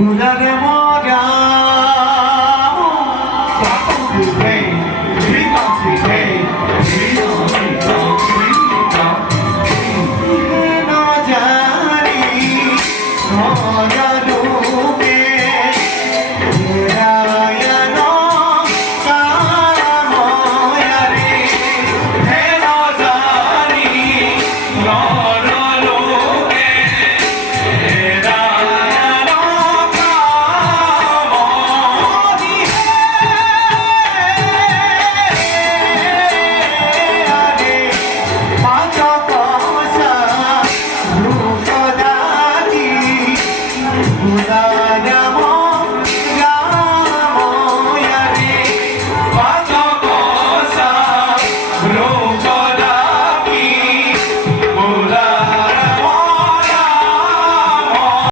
Bulare moga, hey, we don't hey, we don't, no jani, no janu.